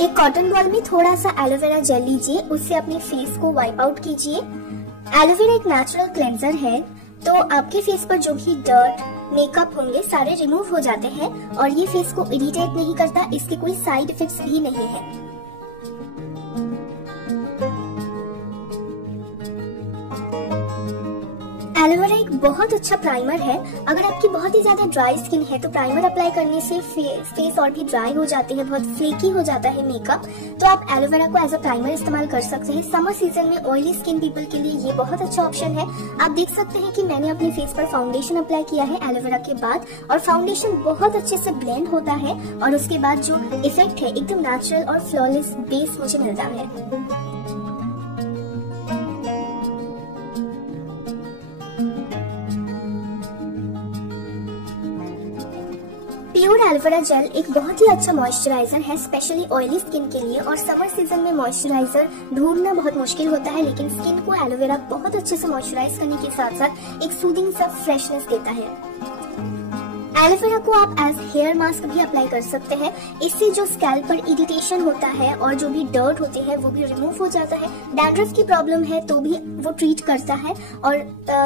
एक cotton ball में थोड़ा सा एलोवेरा जेल लीजिए, उससे अपने फेस को वाइप आउट कीजिए। एलोवेरा एक नेचुरल क्लेंजर है, तो आपके फेस पर जो भी डर्ट, मेकअप होंगे सारे रिमूव हो जाते हैं और ये फेस को इरिटेट नहीं करता, इसके कोई साइड इफेक्ट्स भी नहीं है। एलोवेरा एक बहुत अच्छा प्राइमर है। अगर आपकी बहुत ही ज्यादा ड्राई स्किन है तो प्राइमर अप्लाई करने से फेस और भी ड्राई हो जाती है, बहुत फ्लेकी हो जाता है मेकअप, तो आप एलोवेरा को एज अ प्राइमर इस्तेमाल कर सकते हैं। समर सीजन में ऑयली स्किन पीपल के लिए ये बहुत अच्छा ऑप्शन है। आप देख सकते हैं कि मैंने अपने फेस पर फाउंडेशन अप्लाई किया है एलोवेरा के बाद, और फाउंडेशन बहुत अच्छे से ब्लेंड होता है और उसके बाद जो इफेक्ट है एकदम नेचुरल और फ्लॉलेस बेस मुझे मिलता है। प्योर एलोवेरा जेल एक बहुत ही अच्छा मॉइस्चराइजर है, स्पेशली ऑयली स्किन के लिए। और समर सीजन में मॉइस्चराइजर ढूंढना बहुत मुश्किल होता है, लेकिन स्किन को एलोवेरा बहुत अच्छे से मॉइस्चराइज करने के साथ साथ एक सूदिंग सा फ्रेशनेस देता है। एलोवेरा को आप एज हेयर मास्क भी अप्लाई कर सकते हैं। इससे जो स्कैल्प पर इरिटेशन होता है और जो भी डर्ट होते हैं वो भी रिमूव हो जाता है। डैंड्रफ की प्रॉब्लम है तो भी वो ट्रीट करता है, और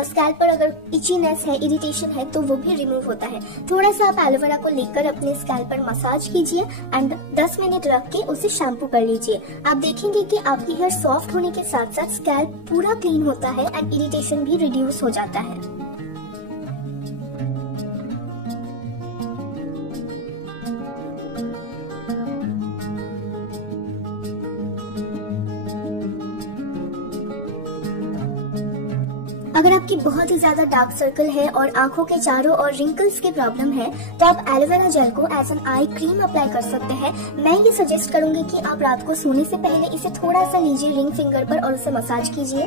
स्कैल्प पर अगर इचीनेस है, इरिटेशन है तो वो भी रिमूव होता है। थोड़ा सा आप एलोवेरा को लेकर अपने स्कैल्प पर मसाज कीजिए एंड 10 मिनट रख के उसे शैम्पू कर लीजिए। आप देखेंगे कि आपकी हेयर सॉफ्ट होने के साथ साथ स्कैल्प पूरा क्लीन होता है एंड इरिटेशन भी रिड्यूस हो जाता है। अगर आपकी बहुत ही ज्यादा डार्क सर्कल है और आंखों के चारों और रिंकल्स की प्रॉब्लम है तो आप एलोवेरा जेल को as an eye cream apply कर सकते हैं। मैं ये सजेस्ट करूंगी कि आप रात को सोने से पहले इसे थोड़ा सा लीजिए रिंग फिंगर पर और उसे मसाज कीजिए।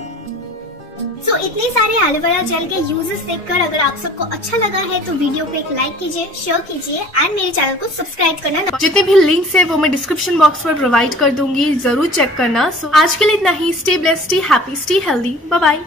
इतने सारे एलोवेरा जेल के यूजेस देखकर अगर आप सबको अच्छा लगा है तो वीडियो को एक लाइक कीजिए, शेयर कीजिए एंड मेरे चैनल को सब्सक्राइब करना। जितने भी लिंक्स है वो मैं डिस्क्रिप्शन बॉक्स पर प्रोवाइड कर दूंगी, जरूर चेक करना। आज के लिए इतना ही। Stay blessed, stay happy, stay healthy. Bye bye.